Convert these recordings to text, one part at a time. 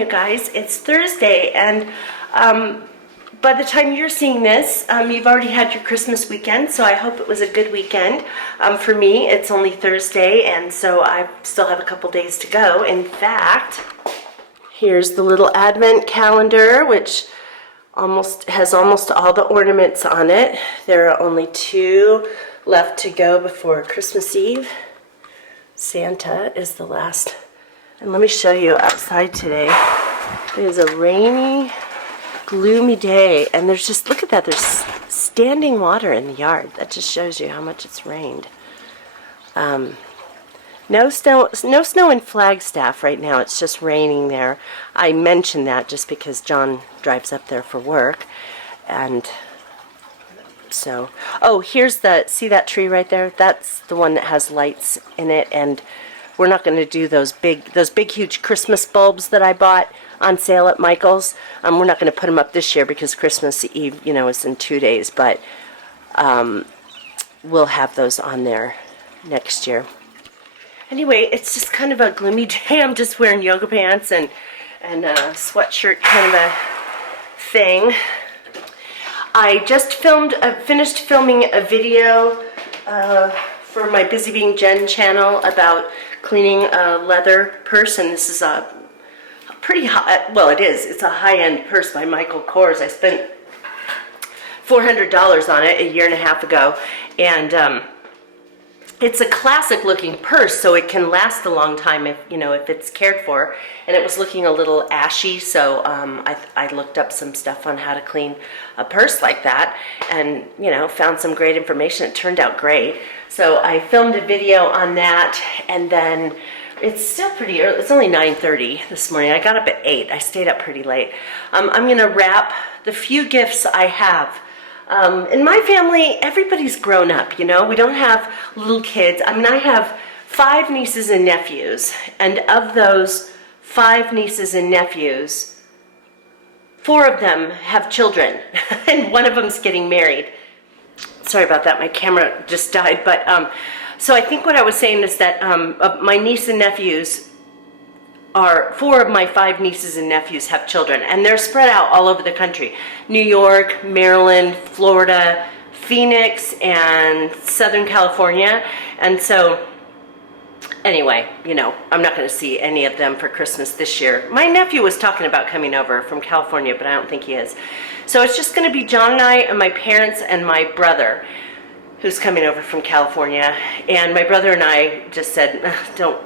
you guys. It's Thursday, and by the time you're seeing this, you've already had your Christmas weekend, so I hope it was a good weekend. For me, it's only Thursday, and so I still have a couple days to go. In fact, here's the little advent calendar, which has almost all the ornaments on it. There are only 2 left to go before Christmas Eve. Santa is the last. And let me show you outside today. It is a rainy, gloomy day, and there's just, look at that, there's standing water in the yard. That just shows you how much it's rained. No snow in Flagstaff right now. It's just raining there. I mentioned that just because John drives up there for work. And so, oh, here's see that tree right there? That's the one that has lights in it, and we're not going to do those big, huge Christmas bulbs that I bought on sale at Michael's. We're not going to put them up this year because Christmas Eve, is in 2 days, but we'll have those on there next year. Anyway, it's just kind of a gloomy day. I'm just wearing yoga pants and a sweatshirt kind of a thing. I just finished filming a video for my Busy Being Jen channel about cleaning a leather purse, and this is a pretty high, well, it's a high-end purse by Michael Kors. I spent $400 on it a year and a half ago, and it's a classic looking purse, so it can last a long time if it's cared for. And it was looking a little ashy, so I looked up some stuff on how to clean a purse like that, and found some great information. It turned out great. So I filmed a video on that, and then it's still pretty early. It's only 9:30 this morning. I got up at 8. I stayed up pretty late. I'm gonna wrap the few gifts I have. In my family, everybody's grown up, we don't have little kids. I have 5 nieces and nephews, and of those 5 nieces and nephews, 4 of them have children, and 1 of them's getting married. Sorry about that, my camera just died, but so I think what I was saying is that my niece and nephews 4 of my 5 nieces and nephews have children, and they're spread out all over the country. New York, Maryland, Florida, Phoenix, and Southern California. And so, anyway, I'm not going to see any of them for Christmas this year. My nephew was talking about coming over from California, but I don't think he is. So it's just going to be John and I and my parents and my brother, who's coming over from California. And my brother and I just said, don't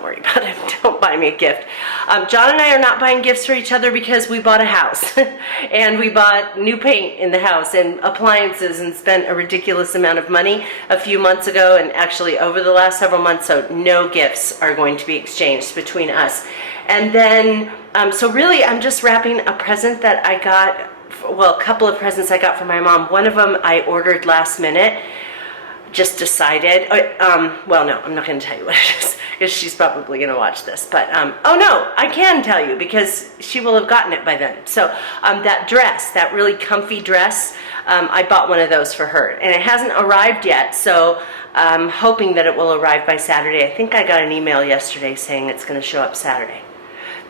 worry about it. Don't buy me a gift. John and I are not buying gifts for each other because we bought a house and we bought new paint in the house and appliances and spent a ridiculous amount of money a few months ago, and actually over the last several months, so no gifts are going to be exchanged between us. And then, so really I'm just wrapping a present that I got. Well, a couple of presents I got from my mom. One of them I ordered last minute. Just decided. Well, no, I'm not going to tell you what it is because she's probably going to watch this. But, oh no, I can tell you because she will have gotten it by then. So that dress, that really comfy dress, I bought one of those for her. And it hasn't arrived yet, so I'm hoping that it will arrive by Saturday. I think I got an email yesterday saying it's going to show up Saturday.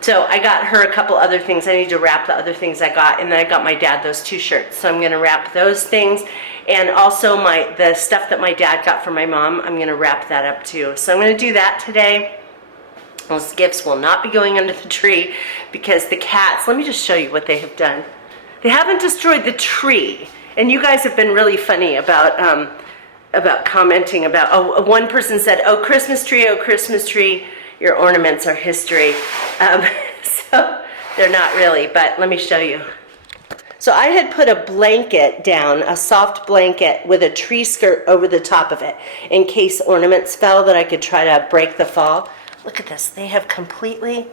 So I got her a couple other things. I need to wrap the other things I got, and then I got my dad those 2 shirts. So I'm going to wrap those things, and also the stuff that my dad got for my mom, I'm going to wrap that up too. So I'm going to do that today. Those gifts will not be going under the tree because the cats, let me just show you what they have done. They haven't destroyed the tree, and you guys have been really funny about commenting about, oh, one person said, oh, Christmas tree, your ornaments are history. So they're not really, but let me show you. So I had put a blanket down, a soft blanket with a tree skirt over the top of it in case ornaments fell that I could try to break the fall. Look at this. They have completely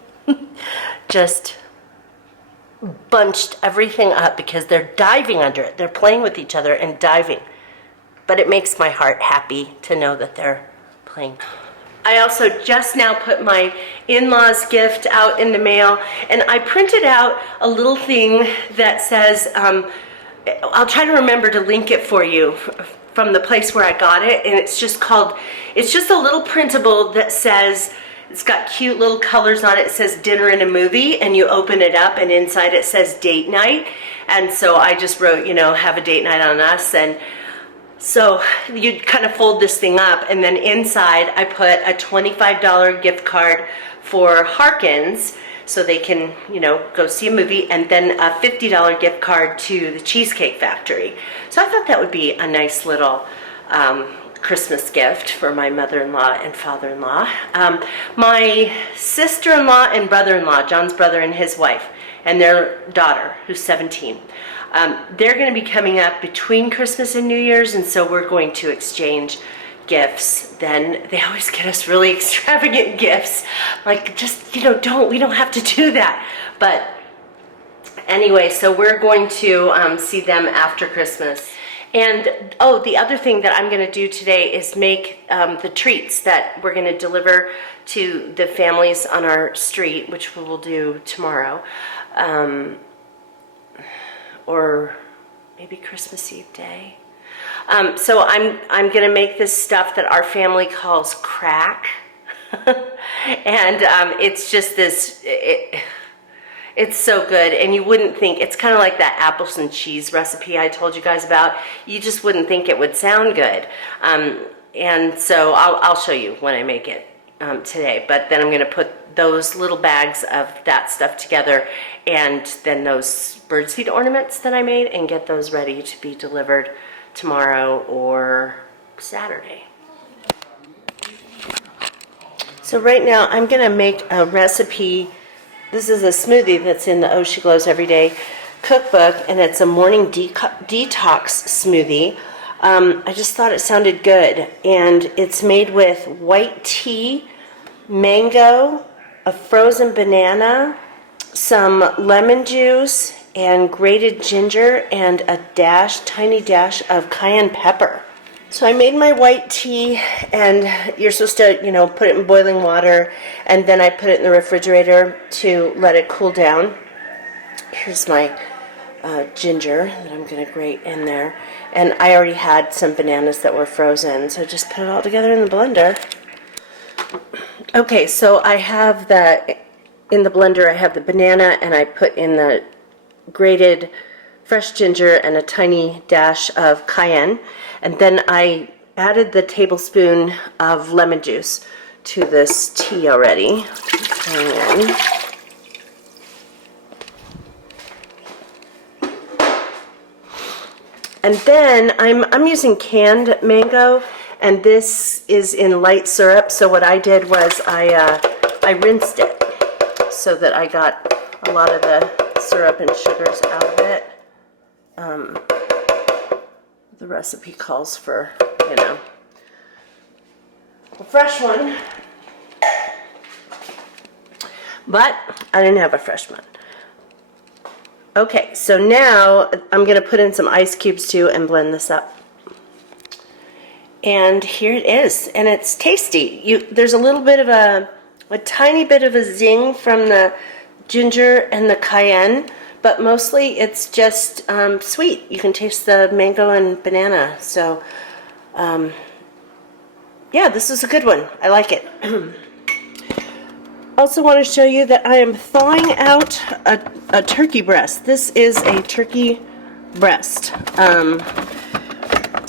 just bunched everything up because they're diving under it. They're playing with each other and diving. But it makes my heart happy to know that they're playing. I also just now put my in-laws gift out in the mail, and I printed out a little thing that says, I'll try to remember to link it for you from the place where I got it, and it's just a little printable that says, It's got cute little colors on it. It says dinner and a movie, and you open it up and inside it says date night. And so I just wrote, you know, have a date night on us. And so you kind of fold this thing up, and then inside I put a $25 gift card for Harkins so they can, you know, go see a movie, and then a $50 gift card to the Cheesecake Factory. So I thought that would be a nice little Christmas gift for my mother-in-law and father-in-law. My sister-in-law and brother-in-law, John's brother and his wife, and their daughter, who's 17. They're going to be coming up between Christmas and New Year's, and so we're going to exchange gifts. Then they always get us really extravagant gifts, like, just, you know, we don't have to do that. But anyway, so we're going to see them after Christmas. And oh, the other thing that I'm going to do today is make the treats that we're going to deliver to the families on our street, which we will do tomorrow. Or maybe Christmas Eve day. So I'm gonna make this stuff that our family calls crack, and it's just this. It's so good, and you wouldn't think, it's kind of like that apples and cheese recipe I told you guys about. You just wouldn't think it would sound good, and so I'll show you when I make it today. But then I'm gonna put those little bags of that stuff together, and then those birdseed ornaments that I made, and get those ready to be delivered tomorrow or Saturday. So right now I'm gonna make a recipe. This is a smoothie that's in the Oh She Glows Everyday cookbook, and it's a morning detox smoothie. I just thought it sounded good, and it's made with white tea, mango, a frozen banana, some lemon juice, and grated ginger, and a tiny dash of cayenne pepper. So I made my white tea, and you're supposed to, you know, put it in boiling water, and then I put it in the refrigerator to let it cool down. Here's my ginger that I'm going to grate in there, and I already had some bananas that were frozen, so just put it all together in the blender. Okay, so I have in the blender I have the banana, and I put in the grated fresh ginger and a tiny dash of cayenne, and then I added the tablespoon of lemon juice to this tea already. And then I'm using canned mango, and this is in light syrup. So what I did was I rinsed it so that I got a lot of the syrup and sugars out of it. The recipe calls for, you know, a fresh one, but I didn't have a fresh one. Okay, so now I'm going to put in some ice cubes too and blend this up. And here it is, and it's tasty. There's a little bit of a tiny bit of a zing from the ginger and the cayenne, but mostly it's just sweet. You can taste the mango and banana. So, yeah, this is a good one. I like it. Also want to show you that I am thawing out a turkey breast. This is a turkey breast.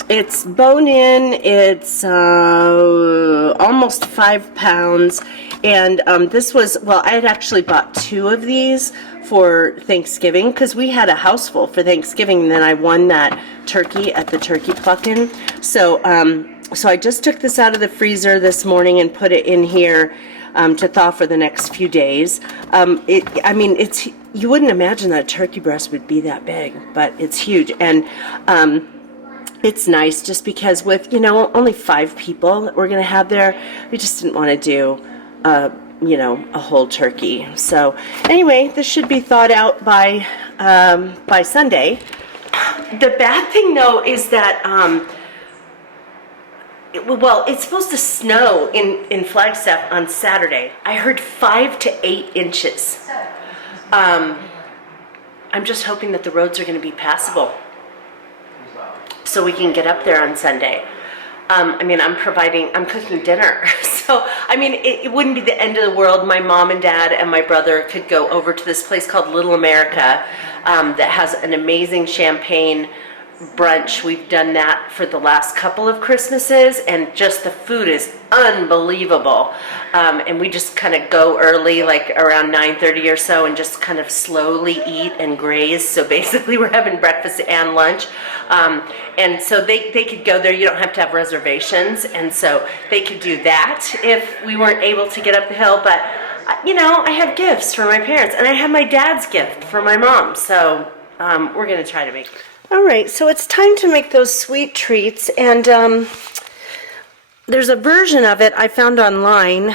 It's bone-in. It's almost 5 pounds. And this was, well, I had actually bought 2 of these for Thanksgiving, because we had a house full for Thanksgiving, and then I won that turkey at the turkey plucking. So so I just took this out of the freezer this morning and put it in here to thaw for the next few days. I mean, you wouldn't imagine that a turkey breast would be that big, but it's huge. And it's nice just because with, you know, only 5 people that we're going to have there, we just didn't want to do you know, a whole turkey. So anyway, this should be thawed out by Sunday. The bad thing though is that well, it's supposed to snow in Flagstaff on Saturday. I heard 5 to 8 inches. I'm just hoping that the roads are going to be passable so we can get up there on Sunday. I mean, I'm cooking dinner. So, I mean, it wouldn't be the end of the world. My mom and dad and my brother could go over to this place called Little America that has an amazing champagne brunch. We've done that for the last couple of Christmases, and just the food is unbelievable. And we just kind of go early, like around 9:30 or so, and just kind of slowly eat and graze. So basically we're having breakfast and lunch. And so they could go there. You don't have to have reservations. And so they could do that if we weren't able to get up the hill. But, you know, I have gifts for my parents, and I have my dad's gift for my mom. So we're going to try to make it. All right, so it's time to make those sweet treats, and there's a version of it I found online.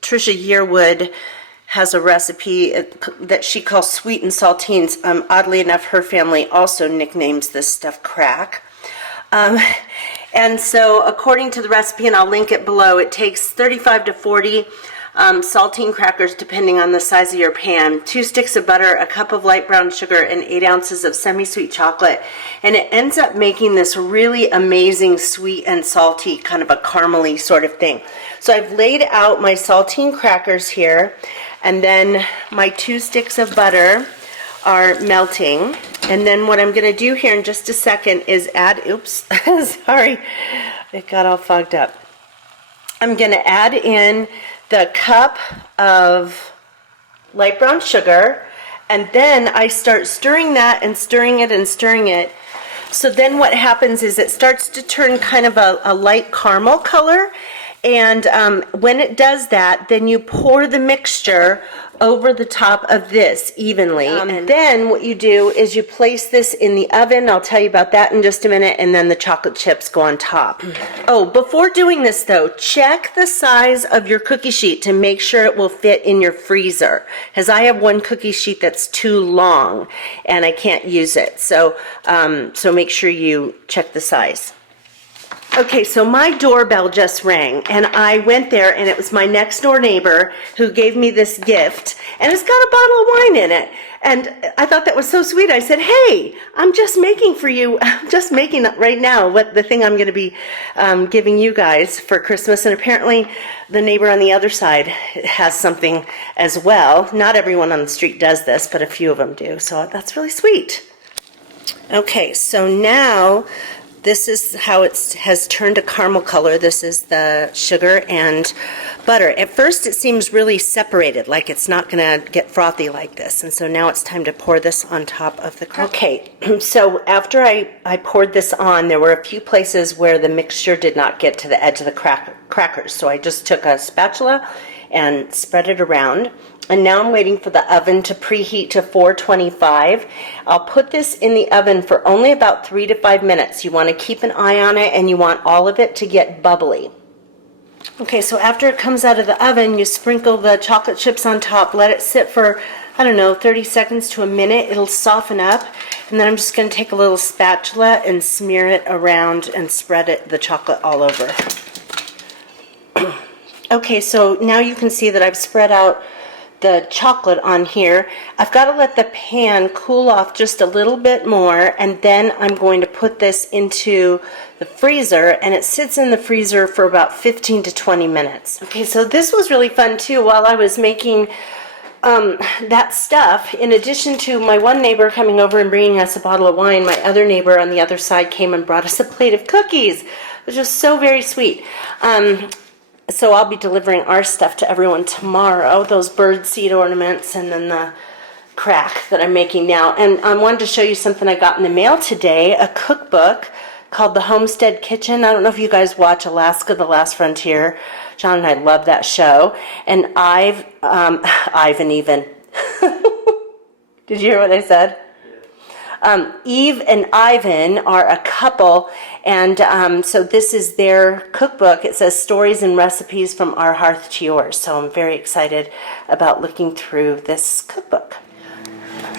Trisha Yearwood has a recipe that she calls sweet and saltines. Oddly enough, her family also nicknames this stuff crack. And so according to the recipe, and I'll link it below, it takes 35 to 40 saltine crackers depending on the size of your pan, 2 sticks of butter, a cup of light brown sugar, and 8 ounces of semi-sweet chocolate. And it ends up making this really amazing sweet and salty, kind of a caramely sort of thing. So I've laid out my saltine crackers here, and then my 2 sticks of butter are melting. And then what I'm going to do here in just a second is add, oops, sorry, it got all fogged up. I'm going to add in the cup of light brown sugar, and then I start stirring that and stirring it and stirring it. So then what happens is it starts to turn kind of a light caramel color, and when it does that, then you pour the mixture over the top of this evenly. And then what you do is you place this in the oven. I'll tell you about that in just a minute, and then the chocolate chips go on top. Oh, before doing this though, check the size of your cookie sheet to make sure it will fit in your freezer, because I have one cookie sheet that's too long and I can't use it. So, so make sure you check the size. Okay, so my doorbell just rang, and I went there, and it was my next door neighbor who gave me this gift, and it's got a bottle of wine in it. And I thought that was so sweet. I said, hey, I'm just making for you, I'm just making right now what the thing I'm going to be giving you guys for Christmas. And apparently the neighbor on the other side has something as well. Not everyone on the street does this, but a few of them do. So that's really sweet. Okay, so now this is how it has turned a caramel color. This is the sugar and butter. At first it seems really separated, like it's not going to get frothy like this. And so now it's time to pour this on top of the cracker. Okay, so after I poured this on, there were a few places where the mixture did not get to the edge of the crackers. So I just took a spatula and spread it around. And now I'm waiting for the oven to preheat to 425. I'll put this in the oven for only about 3 to 5 minutes. You want to keep an eye on it, and you want all of it to get bubbly. Okay, so after it comes out of the oven, you sprinkle the chocolate chips on top. Let it sit for, I don't know, 30 seconds to a minute. It'll soften up. And then I'm just going to take a little spatula and smear it around and spread the chocolate all over. Okay, so now you can see that I've spread out the chocolate on here. I've got to let the pan cool off just a little bit more, and then I'm going to put this into the freezer, and it sits in the freezer for about 15 to 20 minutes. Okay, so this was really fun too. While I was making that stuff, in addition to my one neighbor coming over and bringing us a bottle of wine, my other neighbor on the other side came and brought us a plate of cookies, which was so very sweet. So I'll be delivering our stuff to everyone tomorrow, those bird seed ornaments and then the crack that I'm making now. And I wanted to show you something I got in the mail today, a cookbook called The Homestead Kitchen. I don't know if you guys watch Alaska, The Last Frontier. John and I love that show. And Ivan even. Did you hear what I said? Eve and Ivan are a couple, and so this is their cookbook. It says stories and recipes from our hearth to yours. So I'm very excited about looking through this cookbook.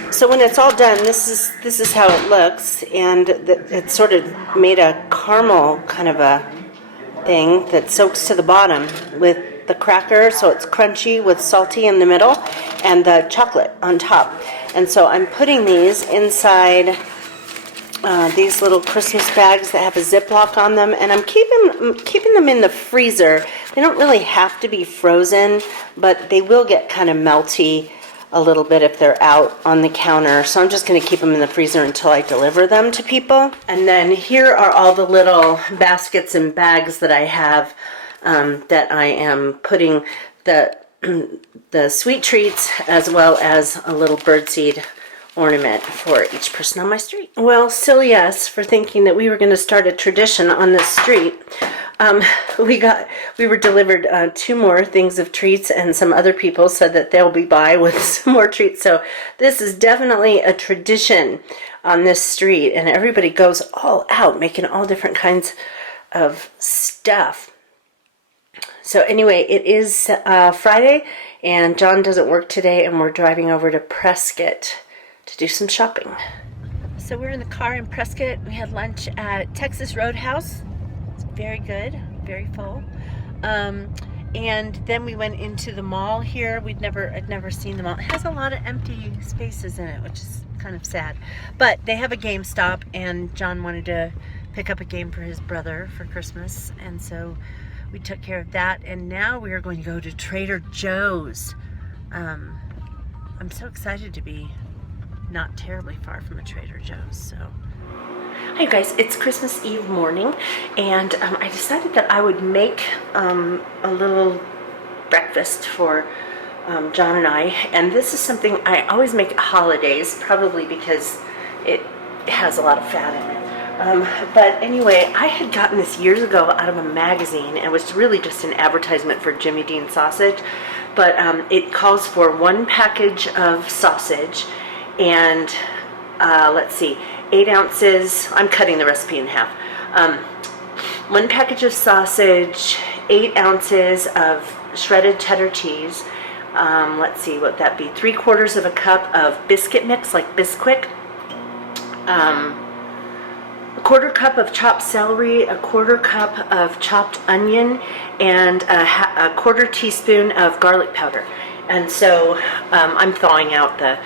So when it's all done, this is how it looks, and it sort of made a caramel kind of a thing that soaks to the bottom with the cracker, so it's crunchy with salty in the middle and the chocolate on top. And so I'm putting these inside these little Christmas bags that have a Ziploc on them, and I'm keeping them in the freezer. They don't really have to be frozen, but they will get kind of melty a little bit if they're out on the counter. So I'm just going to keep them in the freezer until I deliver them to people. And then here are all the little baskets and bags that I have that I am putting the sweet treats as well as a little birdseed ornament for each person on my street. Well, silly us for thinking that we were going to start a tradition on this street. We were delivered 2 more things of treats, and some other people said that they'll be by with some more treats. So this is definitely a tradition on this street, and everybody goes all out making all different kinds of stuff. So anyway, it is Friday, and John doesn't work today, and we're driving over to Prescott to do some shopping. So we're in the car in Prescott. We had lunch at Texas Roadhouse. It's very good, very full. And then we went into the mall here. I'd never seen the mall. It has a lot of empty spaces in it, which is kind of sad. But they have a GameStop, and John wanted to pick up a game for his brother for Christmas, and so we took care of that. And now we are going to go to Trader Joe's. I'm so excited to be not terribly far from a Trader Joe's. So, hi guys, it's Christmas Eve morning, and I decided that I would make a little breakfast for John and I. And this is something I always make at holidays, probably because it has a lot of fat in it. But anyway, I had gotten this years ago out of a magazine, and it was really just an advertisement for Jimmy Dean sausage. But it calls for 1 package of sausage, and let's see, 8 ounces. I'm cutting the recipe in half. 1 package of sausage, 8 ounces of shredded cheddar cheese. Let's see, what that be? 3/4 of a cup of biscuit mix, like Bisquick. 1/4 cup of chopped celery, 1/4 cup of chopped onion, and a 1/4 teaspoon of garlic powder. And so I'm thawing out the.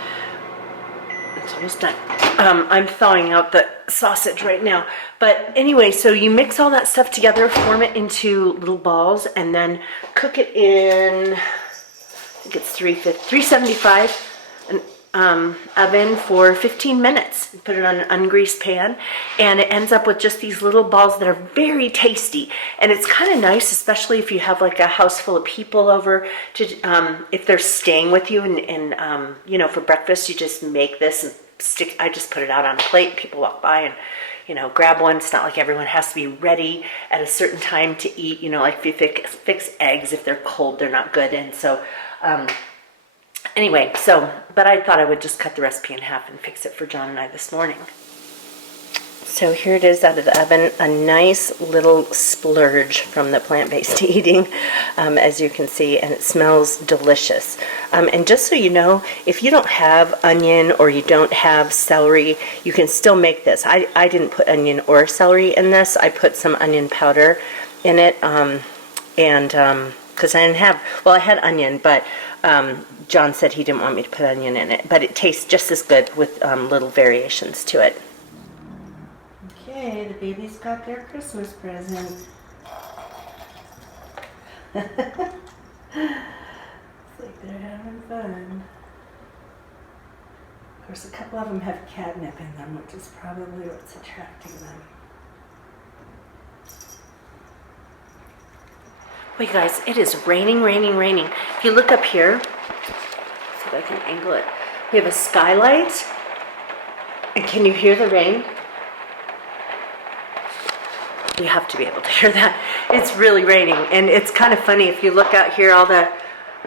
It's almost done. I'm thawing out the sausage right now. But anyway, so you mix all that stuff together, form it into little balls, and then cook it in, I think it's 375 oven for 15 minutes. Put it on an ungreased pan, and it ends up with just these little balls that are very tasty. And it's kind of nice, especially if you have like a house full of people over, to if they're staying with you, and you know, for breakfast you just make this and I just put it out on a plate. People walk by and, you know, grab one. It's not like everyone has to be ready at a certain time to eat. You know, like if you fix eggs, if they're cold, they're not good. And so anyway, but I thought I would just cut the recipe in half and fix it for John and I this morning. So here it is out of the oven, a nice little splurge from the plant-based eating, as you can see, and it smells delicious. And just so you know, if you don't have onion or you don't have celery, you can still make this. I didn't put onion or celery in this. I put some onion powder in it, because I didn't have, well, I had onion, but John said he didn't want me to put onion in it, but it tastes just as good with little variations to it. Okay, the babies got their Christmas present. It's like they're having fun. Of course, a couple of them have catnip in them, which is probably what's attracting them. Wait guys, it is raining, raining, raining. If you look up here, see if I can angle it. We have a skylight, and can you hear the rain? You have to be able to hear that. It's really raining, and it's kind of funny if you look out here, all the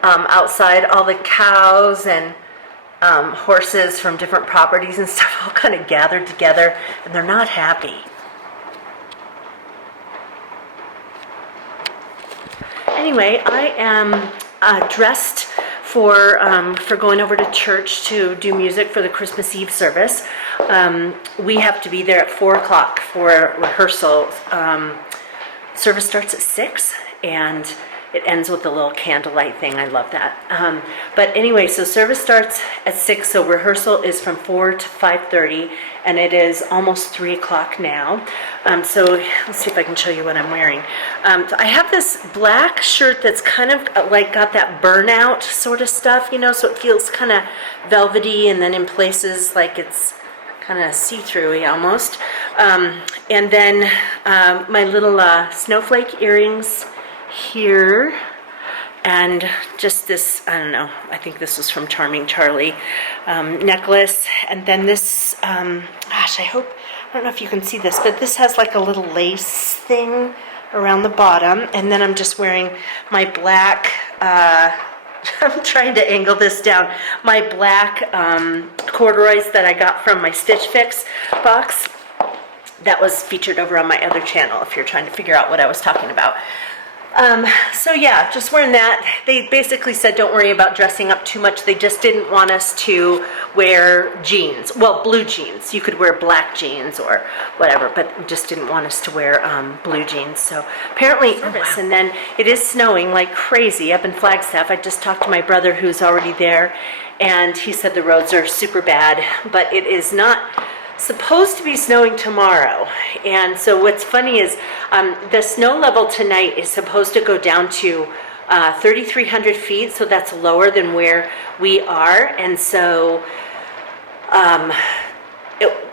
outside, all the cows and horses from different properties and stuff all kind of gathered together, and they're not happy. Anyway, I am dressed for going over to church to do music for the Christmas Eve service. We have to be there at 4 o'clock for rehearsal. Service starts at 6, and it ends with a little candlelight thing. I love that. But anyway, so service starts at 6, so rehearsal is from 4 to 5:30, and it is almost 3 o'clock now. So let's see if I can show you what I'm wearing. So I have this black shirt that's kind of like got that burnout sort of stuff, you know, so it feels kind of velvety, and then in places like it's kind of see-through-y almost. And then my little snowflake earrings here, and just this, I don't know, I think this was from Charming Charlie, necklace. And then this, gosh, I don't know if you can see this, but this has like a little lace thing around the bottom. And then I'm just wearing my black, I'm trying to angle this down, my black corduroys that I got from my Stitch Fix box that was featured over on my other channel, if you're trying to figure out what I was talking about. So yeah, just wearing that. They basically said don't worry about dressing up too much. They just didn't want us to wear jeans. Well, blue jeans. You could wear black jeans or whatever, but just didn't want us to wear blue jeans. So apparently, and then it is snowing like crazy up in Flagstaff. I just talked to my brother who's already there, and he said the roads are super bad, but it is not supposed to be snowing tomorrow. And so what's funny is the snow level tonight is supposed to go down to 3,300 feet, so that's lower than where we are. And so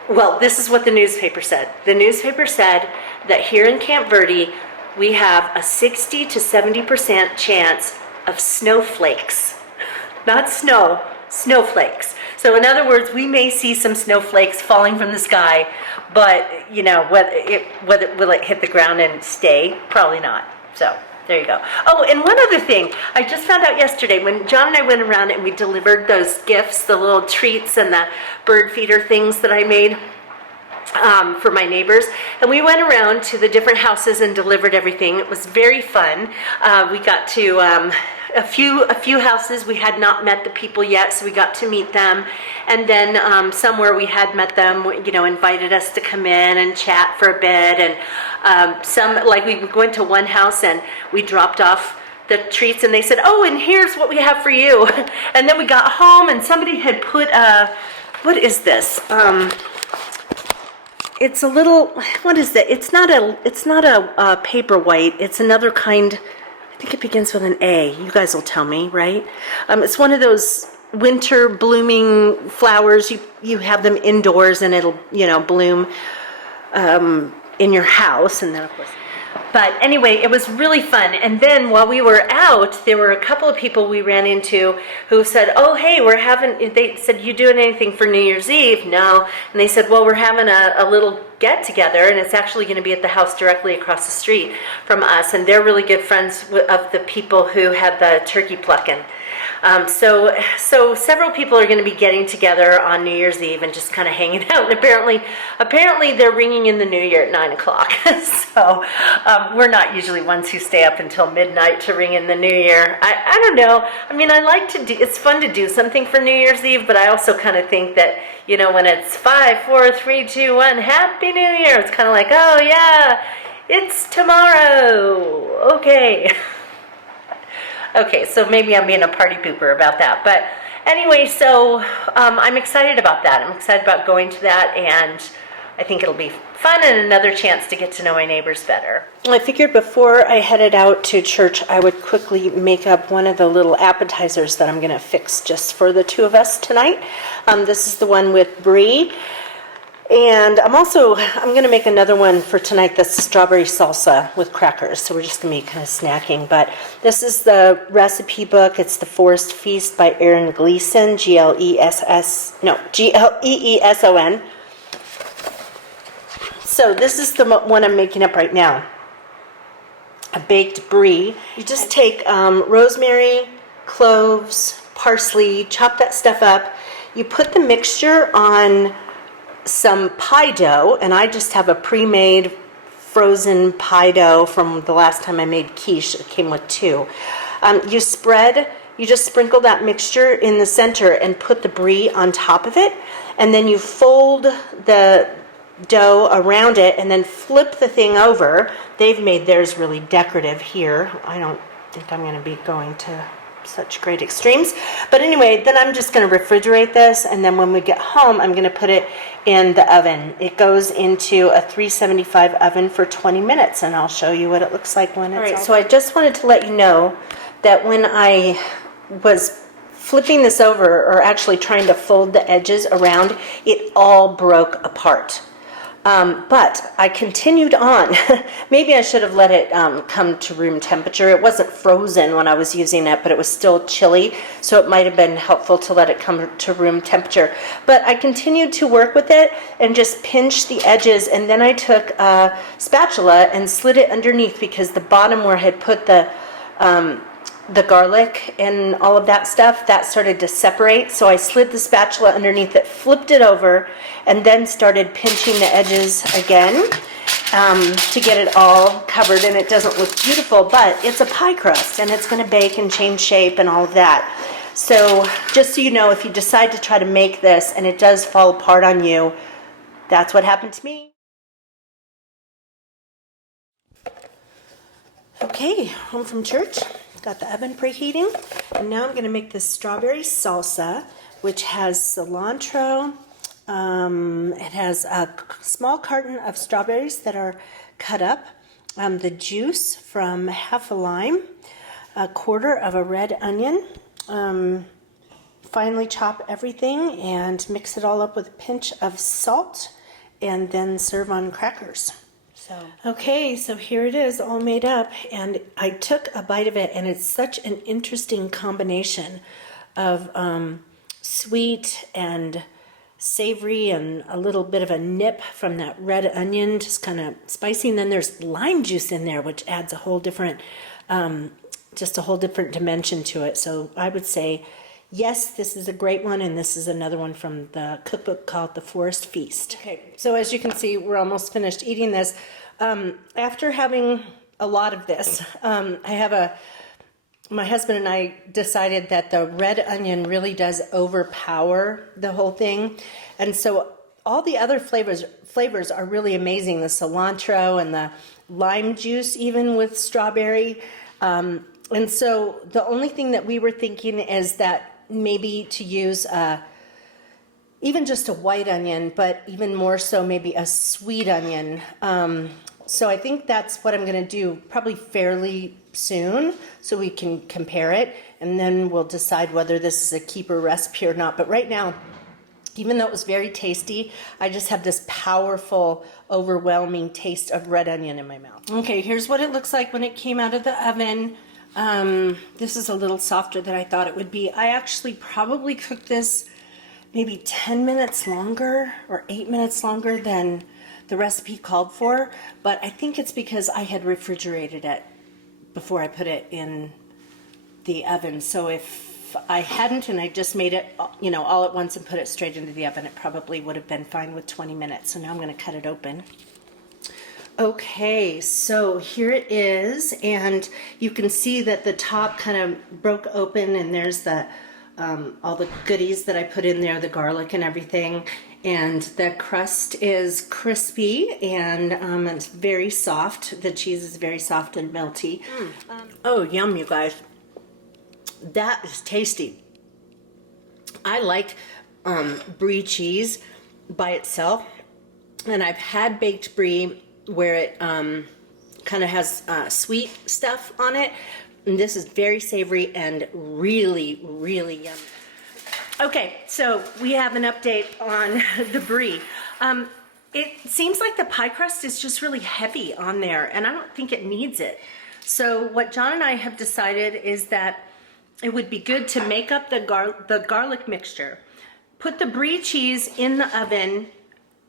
well, this is what the newspaper said. The newspaper said that here in Camp Verde we have a 60 to 70% chance of snowflakes, not snow, snowflakes. So in other words, we may see some snowflakes falling from the sky, but you know, whether will it hit the ground and stay? Probably not. So there you go. Oh, and one other thing, I just found out yesterday when John and I went around and we delivered those gifts, the little treats and the bird feeder things that I made for my neighbors, and we went around to the different houses and delivered everything. It was very fun. We got to a few houses we had not met the people yet, so we got to meet them. And then somewhere we had met them, you know, invited us to come in and chat for a bit. And some, like we went to one house and we dropped off the treats, and they said, "Oh, and here's what we have for you." And then we got home and somebody had put what is this? It's a little, what is that? It's not a paper white. It's another kind. I think it begins with an A. You guys will tell me, right? It's one of those winter blooming flowers. You have them indoors and it'll, you know, bloom in your house. And then of course, but anyway, it was really fun. And then while we were out, there were a couple of people we ran into who said, "Oh, hey, they said, you doing anything for New Year's Eve?" No. And they said, "Well, we're having a little get together, and it's actually going to be at the house directly across the street from us." And they're really good friends of the people who had the turkey plucking. So several people are going to be getting together on New Year's Eve and just kind of hanging out. And apparently they're ringing in the New Year at 9 o'clock. So we're not usually ones who stay up until midnight to ring in the New Year. I don't know. I mean, I like to do. It's fun to do something for New Year's Eve, but I also kind of think that, you know, when it's 5, 4, 3, 2, 1, Happy New Year, it's kind of like, oh yeah, it's tomorrow. Okay. Okay, so maybe I'm being a party pooper about that. But anyway, so I'm excited about that. I'm excited about going to that, and I think it'll be fun and another chance to get to know my neighbors better. I figured before I headed out to church, I would quickly make up one of the little appetizers that I'm going to fix just for the two of us tonight. This is the one with brie. And I'm going to make another one for tonight that's strawberry salsa with crackers. So we're just going to be kind of snacking. But this is the recipe book. It's The Forest Feast by Erin Gleeson, Gleeson. So this is the one I'm making up right now. A baked brie. You just take rosemary, cloves, parsley, chop that stuff up. You put the mixture on some pie dough, and I just have a pre-made frozen pie dough from the last time I made quiche. It came with 2. You just sprinkle that mixture in the center and put the brie on top of it, and then you fold the dough around it and then flip the thing over. They've made theirs really decorative here. I don't think I'm going to be going to such great extremes. But anyway, then I'm just going to refrigerate this, and then when we get home, I'm going to put it in the oven. It goes into a 375 oven for 20 minutes, and I'll show you what it looks like when it's all right. So I just wanted to let you know that when I was flipping this over, or actually trying to fold the edges around, it all broke apart. But I continued on. Maybe I should have let it come to room temperature. It wasn't frozen when I was using it, but it was still chilly, so it might have been helpful to let it come to room temperature. But I continued to work with it and just pinch the edges, and then I took a spatula and slid it underneath, because the bottom where I had put the garlic and all of that stuff, that started to separate. So I slid the spatula underneath it, flipped it over, and then started pinching the edges again to get it all covered. And it doesn't look beautiful, but it's a pie crust, and it's going to bake and change shape and all of that. So just so you know, if you decide to try to make this and it does fall apart on you, that's what happened to me. Okay, home from church. Got the oven preheating, and now I'm going to make this strawberry salsa, which has cilantro. It has a small carton of strawberries that are cut up, the juice from half a lime, a quarter of a red onion. Finely chop everything and mix it all up with a pinch of salt, and then serve on crackers. Okay, so here it is, all made up, and I took a bite of it, and it's such an interesting combination of sweet and savory and a little bit of a nip from that red onion, just kind of spicy, and then there's lime juice in there, which adds a whole different, just a whole different dimension to it. So I would say, yes, this is a great one, and this is another one from the cookbook called The Forest Feast. Okay, so as you can see, we're almost finished eating this. After having a lot of this, my husband and I decided that the red onion really does overpower the whole thing. And so all the other flavors are really amazing. The cilantro and the lime juice, even with strawberry. And so the only thing that we were thinking is that maybe to use even just a white onion, but even more so maybe a sweet onion. So I think that's what I'm going to do probably fairly soon, so we can compare it, and then we'll decide whether this is a keeper recipe or not. But right now, even though it was very tasty, I just have this powerful, overwhelming taste of red onion in my mouth. Okay, here's what it looks like when it came out of the oven. This is a little softer than I thought it would be. I actually probably cooked this maybe 10 minutes longer or 8 minutes longer than the recipe called for, but I think it's because I had refrigerated it before I put it in the oven. So if I hadn't and I just made it, you know, all at once and put it straight into the oven, it probably would have been fine with 20 minutes. So now I'm going to cut it open. Okay, so here it is, and you can see that the top kind of broke open, and there's the all the goodies that I put in there, the garlic and everything, and the crust is crispy, and it's very soft. The cheese is very soft and melty. Oh, yum, you guys. That is tasty. I like brie cheese by itself, and I've had baked brie where it kind of has sweet stuff on it. And this is very savory and really, really yummy. Okay, so we have an update on the brie. It seems like the pie crust is just really heavy on there, and I don't think it needs it. So what John and I have decided is that it would be good to make up the garlic mixture, put the brie cheese in the oven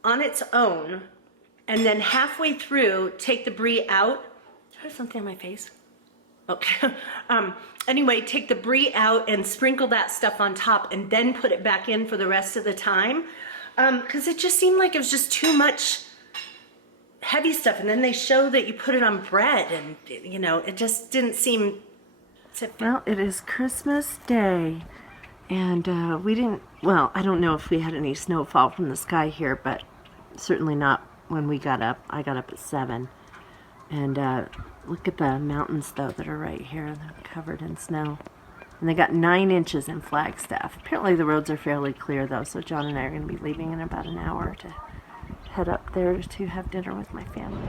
on its own, and then halfway through, take the brie out. Did I have something on my face? Okay. Anyway, take the brie out and sprinkle that stuff on top, and then put it back in for the rest of the time. Because it just seemed like it was just too much heavy stuff. And then they show that you put it on bread, and you know, it just didn't seem to... Well, it is Christmas Day, and we didn't, well, I don't know if we had any snowfall from the sky here, but certainly not when we got up. I got up at 7. And look at the mountains, though, that are right here. They're covered in snow. And they got 9 inches in Flagstaff. Apparently the roads are fairly clear, though, so John and I are going to be leaving in about an hour to head up there to have dinner with my family.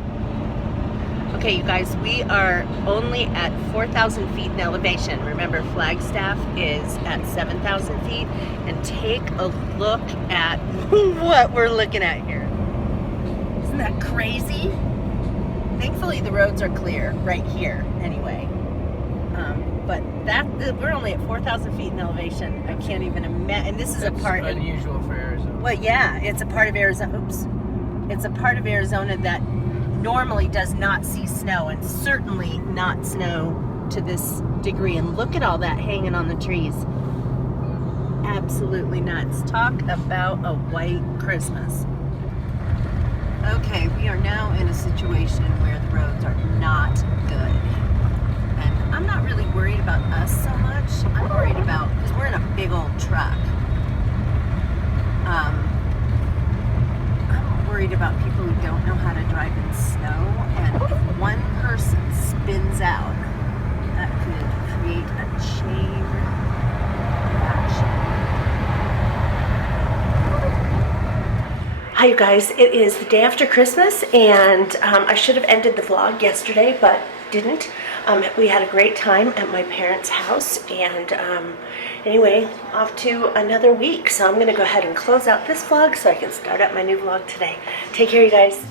Okay, you guys, we are only at 4,000 feet in elevation. Remember, Flagstaff is at 7,000 feet. And take a look at what we're looking at here. Isn't that crazy? Thankfully, the roads are clear right here, anyway. But we're only at 4,000 feet in elevation. I can't even imagine. And this is a part unusual for Arizona. Well, yeah, it's a part of Arizona. Oops, it's a part of Arizona that normally does not see snow, and certainly not snow to this degree. And look at all that hanging on the trees. Absolutely nuts. Talk about a white Christmas. Okay, we are now in a situation where the roads are not good. And I'm not really worried about us so much. I'm worried about, because we're in a big old truck. I'm worried about people who don't know how to drive in snow. And if one person spins out, that could create a chain reaction. Hi you guys, it is the day after Christmas, and I should have ended the vlog yesterday, but didn't. We had a great time at my parents' house, and anyway, off to another week. So I'm going to go ahead and close out this vlog so I can start up my new vlog today. Take care, you guys.